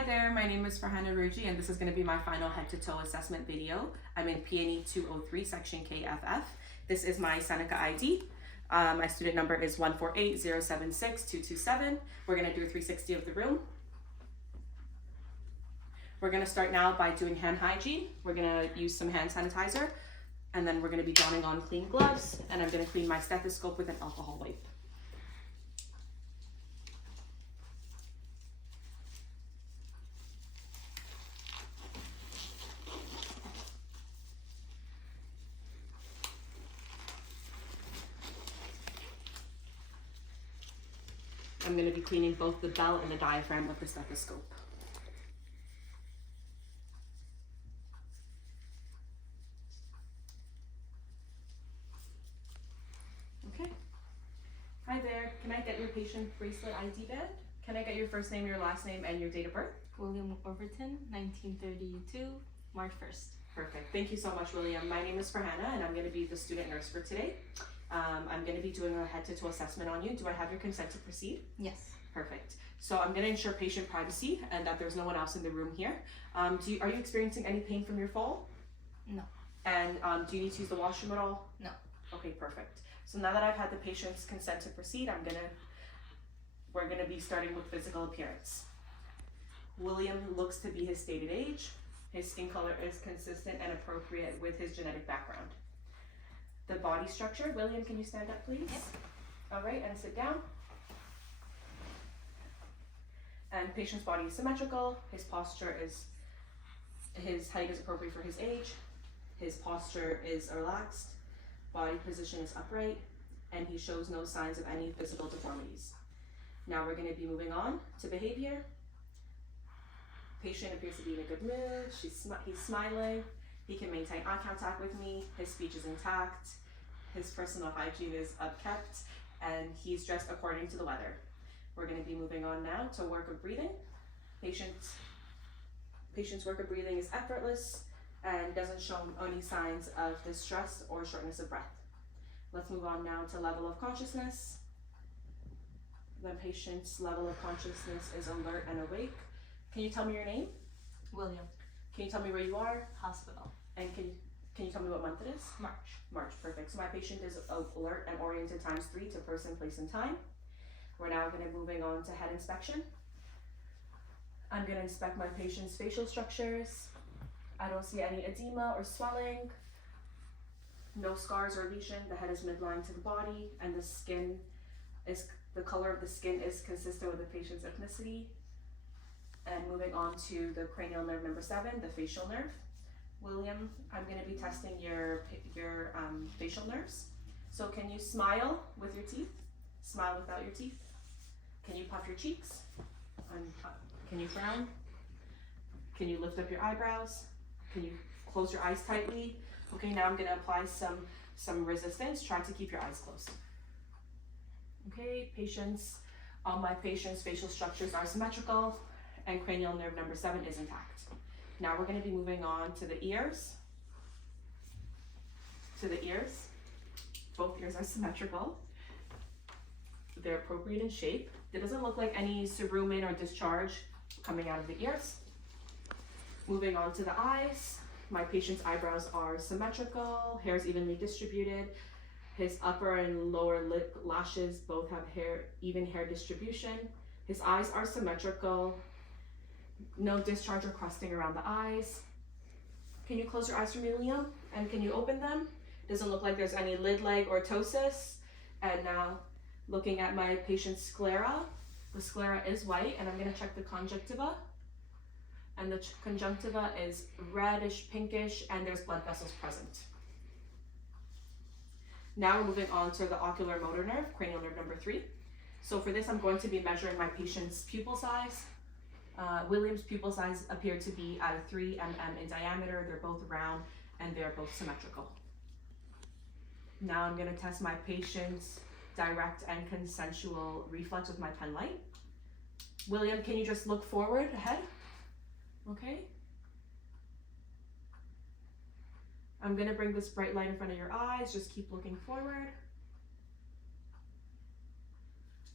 Hi there, my name is Farhana Ruji and this is going to be my final head-to-toe assessment video. I'm in PNE 203 section KFF. This is my Seneca ID. My student number is 148076227. We're going to do a 360 of the room. We're going to start now by doing hand hygiene. We're going to use some hand sanitizer and then we're going to be donning on clean gloves, and I'm going to clean my stethoscope with an alcohol wipe. I'm going to be cleaning both the bell and the diaphragm of the stethoscope. Okay. Hi there. Can I get your patient bracelet ID band? Can I get your first name, your last name, and your date of birth? William Overton, 1932, March 1st. Perfect. Thank you so much, William. My name is Farhana, and I'm going to be the student nurse for today. I'm going to be doing a head-to-toe assessment on you. Do I have your consent to proceed? Yes. Perfect. So I'm going to ensure patient privacy and that there's no one else in the room here. Are you experiencing any pain from your fall? No. And do you need to use the washroom at all? No. Okay, perfect. So now that I've had the patient's consent to proceed, we're gonna be starting with physical appearance. William looks to be his stated age. His skin color is consistent and appropriate with his genetic background. The body structure, William, can you stand up, please? Yep. All right, and sit down. And patient's body is symmetrical. His height is appropriate for his age. His posture is relaxed. Body position is upright, and he shows no signs of any physical deformities. Now we're going to be moving on to behavior. Patient appears to be in a good mood. He's smiling. He can maintain eye contact with me. His speech is intact. His personal hygiene is upkept, and he's dressed according to the weather. We're going to be moving on now to work of breathing. Patient's work of breathing is effortless and doesn't show any signs of distress or shortness of breath. Let's move on now to level of consciousness. The patient's level of consciousness is alert and awake. Can you tell me your name? William. Can you tell me where you are? Hospital. And can you tell me what month it is? March. March, perfect. So my patient is alert and oriented ×3 to person, place, and time. We're now going to moving on to head inspection. I'm going to inspect my patient's facial structures. I don't see any edema or swelling, no scars or lesion. The head is midline to the body, and the color of the skin is consistent with the patient's ethnicity. And moving on to the cranial nerve number 7, the facial nerve. William, I'm going to be testing your facial nerves. So can you smile with your teeth? Smile without your teeth. Can you puff your cheeks? Can you frown? Can you lift up your eyebrows? Can you close your eyes tightly? Okay, now I'm going to apply some resistance. Try to keep your eyes closed. Okay, all my patients' facial structures are symmetrical, and cranial nerve number 7 is intact. Now we're going to be moving on to the ears. Both ears are symmetrical. They're appropriate in shape. There doesn't look like any cerumen or discharge coming out of the ears. Moving on to the eyes. My patient's eyebrows are symmetrical, hair is evenly distributed. His upper and lower lip lashes both have even hair distribution. His eyes are symmetrical. No discharge or crusting around the eyes. Can you close your eyes for me, Liam? And can you open them? Doesn't look like there's any lid leg or ptosis. And now looking at my patient's sclera. The sclera is white, and I'm going to check the conjunctiva. And the conjunctiva is reddish, pinkish, and there's blood vessels present. Now we're moving on to the ocular motor nerve, cranial nerve number 3. So for this, I'm going to be measuring my patient's pupil size. William's pupil size appeared to be at a 3 mm in diameter. They're both round and they're both symmetrical. Now I'm going to test my patient's direct and consensual reflex with my pen light. William, can you just look forward, ahead? Okay. I'm going to bring this bright light in front of your eyes. Just keep looking forward.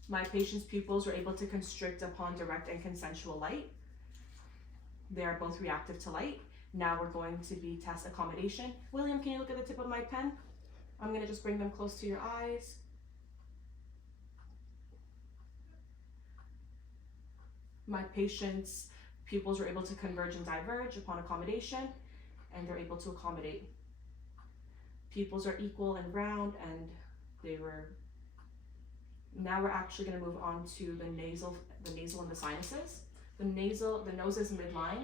My patient's pupils were able to constrict upon direct and consensual light. They are both reactive to light. Now we're going to be test accommodation. William, can you look at the tip of my pen? I'm gonna just bring them close to your eyes. My patient's pupils were able to converge and diverge upon accommodation, and they're able to accommodate. Pupils are equal and round, and they were. Now we're actually going to move on to the nasal and the sinuses. The nose is midline.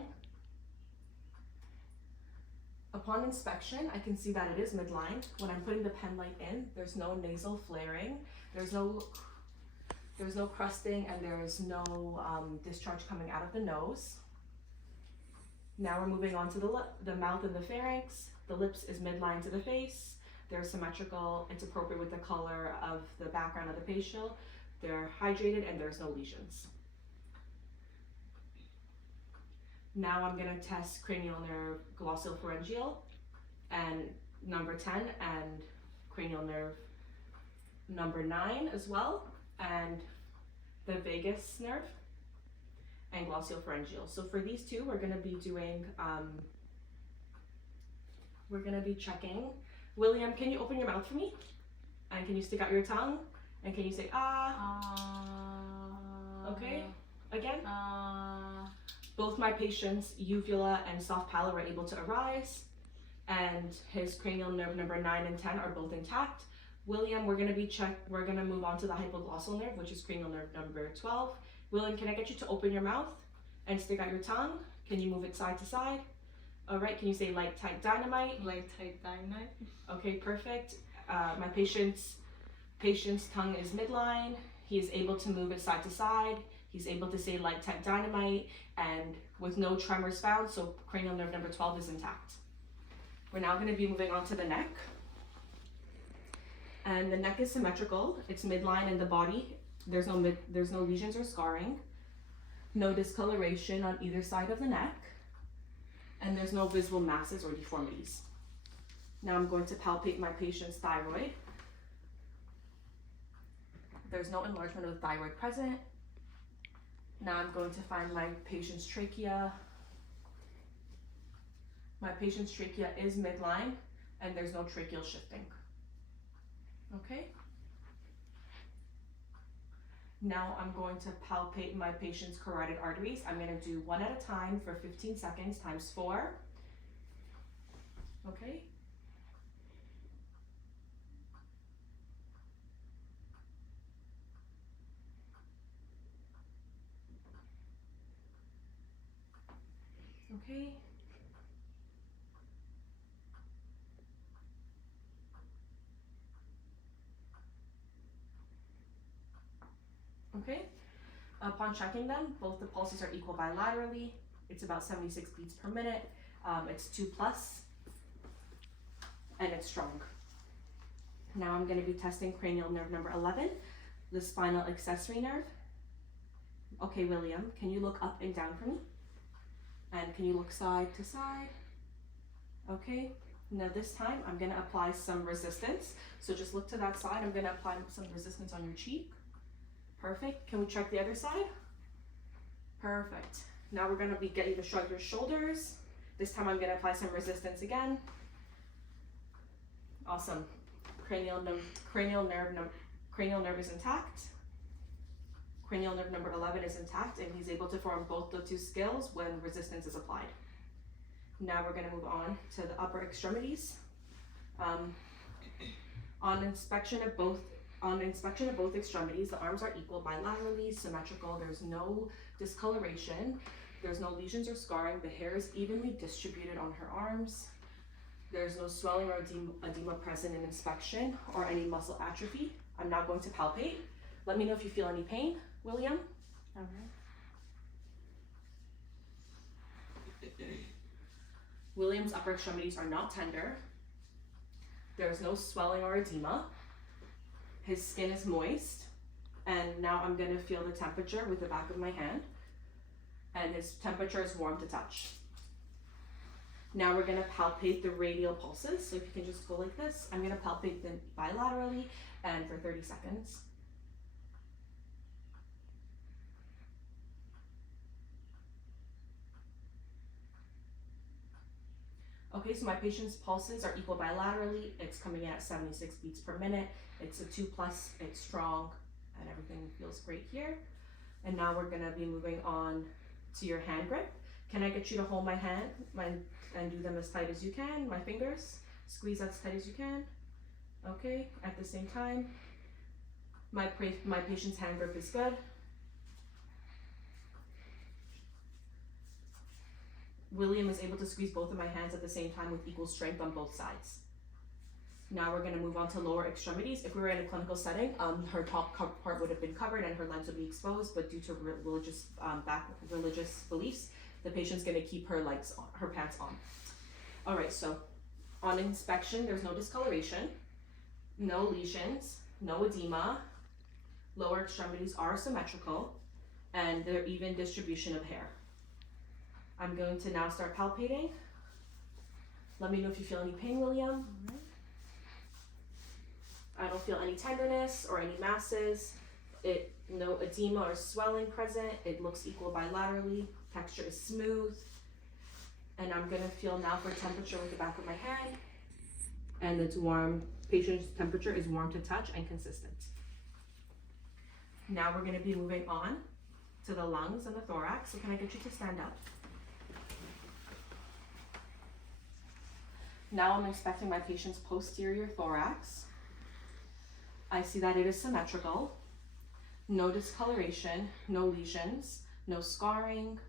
Upon inspection, I can see that it is midline. When I'm putting the pen light in, there's no nasal flaring, there's no crusting, and there is no discharge coming out of the nose. Now we're moving on to the mouth and the pharynx. The lips is midline to the face. They're symmetrical. It's appropriate with the color of the background of the facial. They're hydrated and there's no lesions. Now I'm gonna test cranial nerve glossopharyngeal and number 10 and cranial nerve number 9 as well, and the vagus nerve and glossopharyngeal. So for these two, we're gonna be doing, we're gonna be checking. William, can you open your mouth for me? And can you stick out your tongue? And can you say Okay, again. Both my patients' uvula and soft palate were able to arise, and his cranial nerve number 9 and 10 are both intact. William, we're gonna move on to the hypoglossal nerve, which is cranial nerve number 12. William, can I get you to open your mouth and stick out your tongue? Can you move it side to side? All right, can you say light, tight, dynamite? Light, tight, dynamite. Okay, perfect. My patient's tongue is midline. He is able to move it side to side. He's able to say light, tight, dynamite, and with no tremors found, so cranial nerve number 12 is intact. We're now gonna be moving on to the neck. And the neck is symmetrical. It's midline in the body. There's no lesions or scarring. No discoloration on either side of the neck. And there's no visible masses or deformities. Now I'm going to palpate my patient's thyroid. There's no enlargement of the thyroid present. Now I'm going to find my patient's trachea. My patient's trachea is midline and there's no tracheal shifting. Okay? Now I'm going to palpate my patient's carotid arteries. I'm going to do one at a time for 15 seconds times 4. Okay? Okay. Okay. Upon checking them, both the pulses are equal bilaterally. It's about 76 beats per minute. It's 2+, and it's strong. Now I'm going to be testing cranial nerve number 11, the spinal accessory nerve. Okay, William, can you look up and down for me? And can you look side to side? Okay, now this time I'm gonna apply some resistance. So just look to that side. I'm gonna apply some resistance on your cheek. Perfect. Can we check the other side? Perfect. Now we're gonna be getting to shrug your shoulders. This time I'm gonna apply some resistance again. Awesome. Cranial nerve is intact. Cranial nerve number 11 is intact, and he's able to form both the two scales when resistance is applied. Now we're going to move on to the upper extremities. On inspection of both extremities, the arms are equal bilaterally, symmetrical. There's no discoloration. There's no lesions or scarring. The hair is evenly distributed on her arms. There's no swelling or edema present in inspection or any muscle atrophy. I'm now going to palpate. Let me know if you feel any pain, William. William's upper extremities are not tender. There's no swelling or edema. His skin is moist. And now I'm going to feel the temperature with the back of my hand. And his temperature is warm to touch. Now we're going to palpate the radial pulses. So if you can just go like this, I'm going to palpate them bilaterally and for 30 seconds. Okay, so my patient's pulses are equal bilaterally. It's coming in at 76 beats per minute. It's a 2+, it's strong, and everything feels great here. And now we're gonna be moving on to your hand grip. Can I get you to hold my hand and do them as tight as you can, my fingers? Squeeze as tight as you can. Okay, at the same time. My patient's hand grip is good. William is able to squeeze both of my hands at the same time with equal strength on both sides. Now we're going to move on to lower extremities. If we were in a clinical setting, her top part would have been covered and her legs would be exposed, but due to religious beliefs, the patient's going to keep her pants on. All right, so on inspection, there's no discoloration, no lesions, no edema. Lower extremities are symmetrical, and they're even distribution of hair. I'm going to now start palpating. Let me know if you feel any pain, William. I don't feel any tenderness or any masses. No edema or swelling present. It looks equal bilaterally. Texture is smooth. And I'm gonna feel now for temperature with the back of my hand. And it's warm. Patient's temperature is warm to touch and consistent. Now we're gonna be moving on to the lungs and the thorax. So can I get you to stand up? Now I'm inspecting my patient's posterior thorax. I see that it is symmetrical, no discoloration, no lesions, no scarring,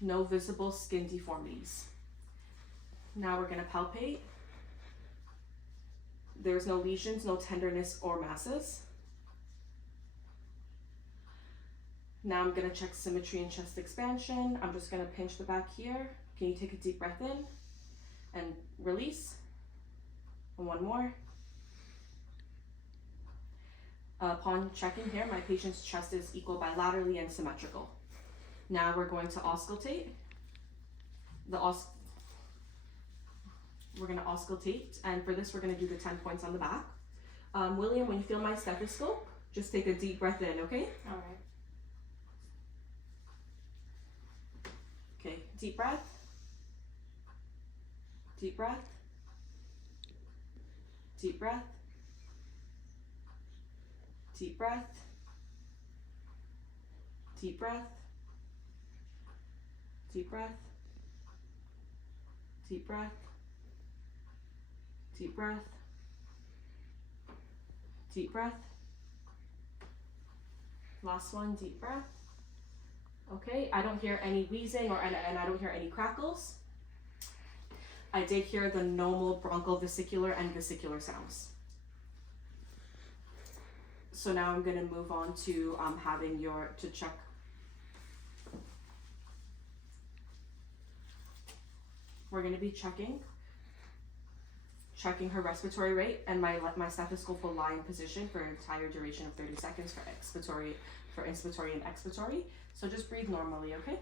no visible skin deformities. Now we're gonna palpate. There's no lesions, no tenderness or masses. Now I'm gonna check symmetry and chest expansion. I'm just gonna pinch the back here. Can you take a deep breath in and release? And one more. Upon checking here, my patient's chest is equal bilaterally and symmetrical. Now we're going to auscultate. We're gonna auscultate, and for this we're gonna do the 10 points on the back. William, when you feel my stethoscope, just take a deep breath in, okay? All right. Okay, deep breath. Deep breath. Deep breath. Deep breath. Deep breath. Deep breath. Deep breath. Deep breath. Deep breath. Last one, deep breath. Okay, I don't hear any wheezing and I don't hear any crackles. I did hear the normal bronchovesicular and vesicular sounds. So now I'm going to move on to to check. We're going to be checking her respiratory rate, and my stethoscope will lie in position for an entire duration of 30 seconds for inspiratory and expiratory. So just breathe normally, okay?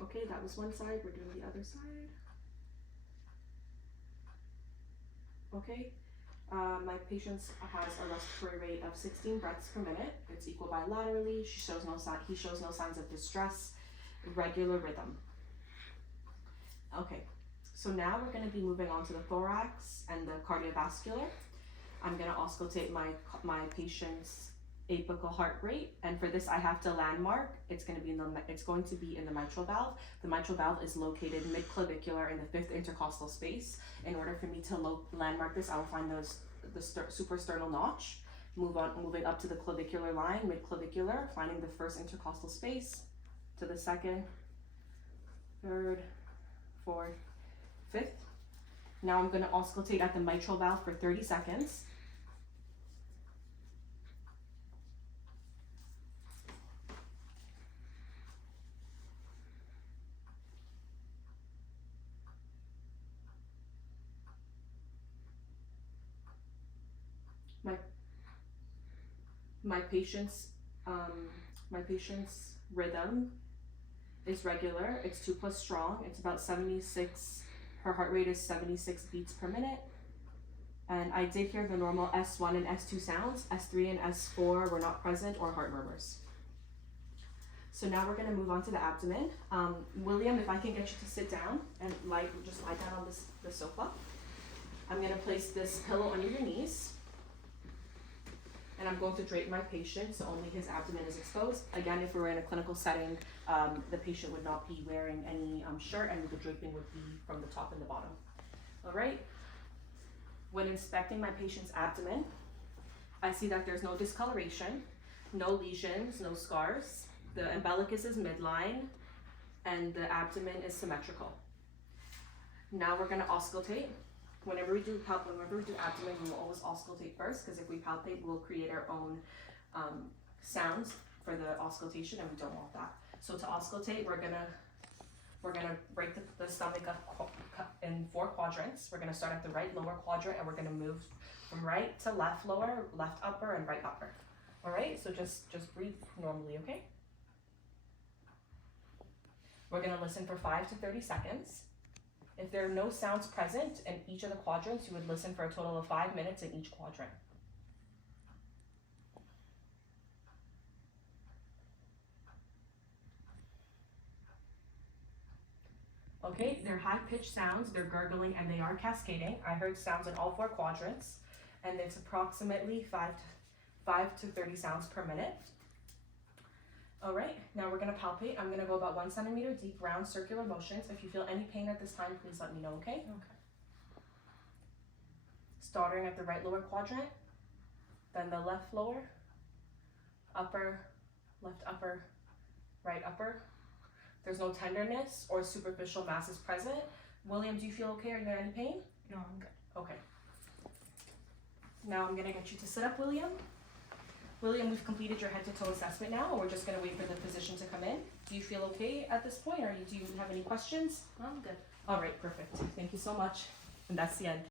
Okay, that was one side, we're doing the other side. Okay, my patient has a respiratory rate of 16 breaths per minute. It's equal bilaterally. He shows no signs of distress, regular rhythm. Okay, so now we're going to be moving on to the thorax and the cardiovascular. I'm going to auscultate my patient's apical heart rate, and for this I have to landmark. It's going to be in the mitral valve. The mitral valve is located mid-clavicular in the 5th intercostal space. In order for me to landmark this, I will find the suprasternal notch. Moving up to the clavicular line, mid-clavicular, finding the 1st intercostal space to the 2nd, 3rd, 4th, 5th. Now I'm going to auscultate at the mitral valve for 30 seconds. My patient's rhythm is regular. It's 2+ strong. It's about 76. Her heart rate is 76 beats per minute. And I did hear the normal S1 and S2 sounds. S3 and S4 were not present, or heart murmurs. So now we're gonna move on to the abdomen. William, if I can get you to sit down and just lie down on the sofa. I'm gonna place this pillow under your knees. And I'm going to drape my patient so only his abdomen is exposed. Again, if we were in a clinical setting, the patient would not be wearing any shirt, and the draping would be from the top and the bottom. All right. When inspecting my patient's abdomen, I see that there's no discoloration, no lesions, no scars. The umbilicus is midline, and the abdomen is symmetrical. Now we're gonna auscultate. Whenever we do abdomen, we will always auscultate first, because if we palpate, we'll create our own sounds for the auscultation, and we don't want that. So to auscultate, we're gonna break the stomach up in 4 quadrants. We're gonna start at the right lower quadrant, and we're gonna move from right to left lower, left upper, and right upper. All right, so just breathe normally, okay? We're gonna listen for 5 to 30 seconds. If there are no sounds present in each of the quadrants, you would listen for a total of 5 minutes in each quadrant. Okay, they're high-pitched sounds, they're gurgling, and they are cascading. I heard sounds in all 4 quadrants, and it's approximately 5 to 30 sounds per minute. All right, now we're gonna palpate. I'm gonna go about 1 centimeter deep, round circular motions. If you feel any pain at this time, please let me know, okay? Okay. Starting at the right lower quadrant, then the left lower, upper, left upper, right upper. There's no tenderness or superficial masses present. William, do you feel okay? Are there any pain? No, I'm good. Okay. Now I'm gonna get you to sit up, William. William, we've completed your head to toe assessment now, and we're just gonna wait for the physician to come in. Do you feel okay at this point, or do you have any questions? I'm good. All right, perfect. Thank you so much. And that's the end.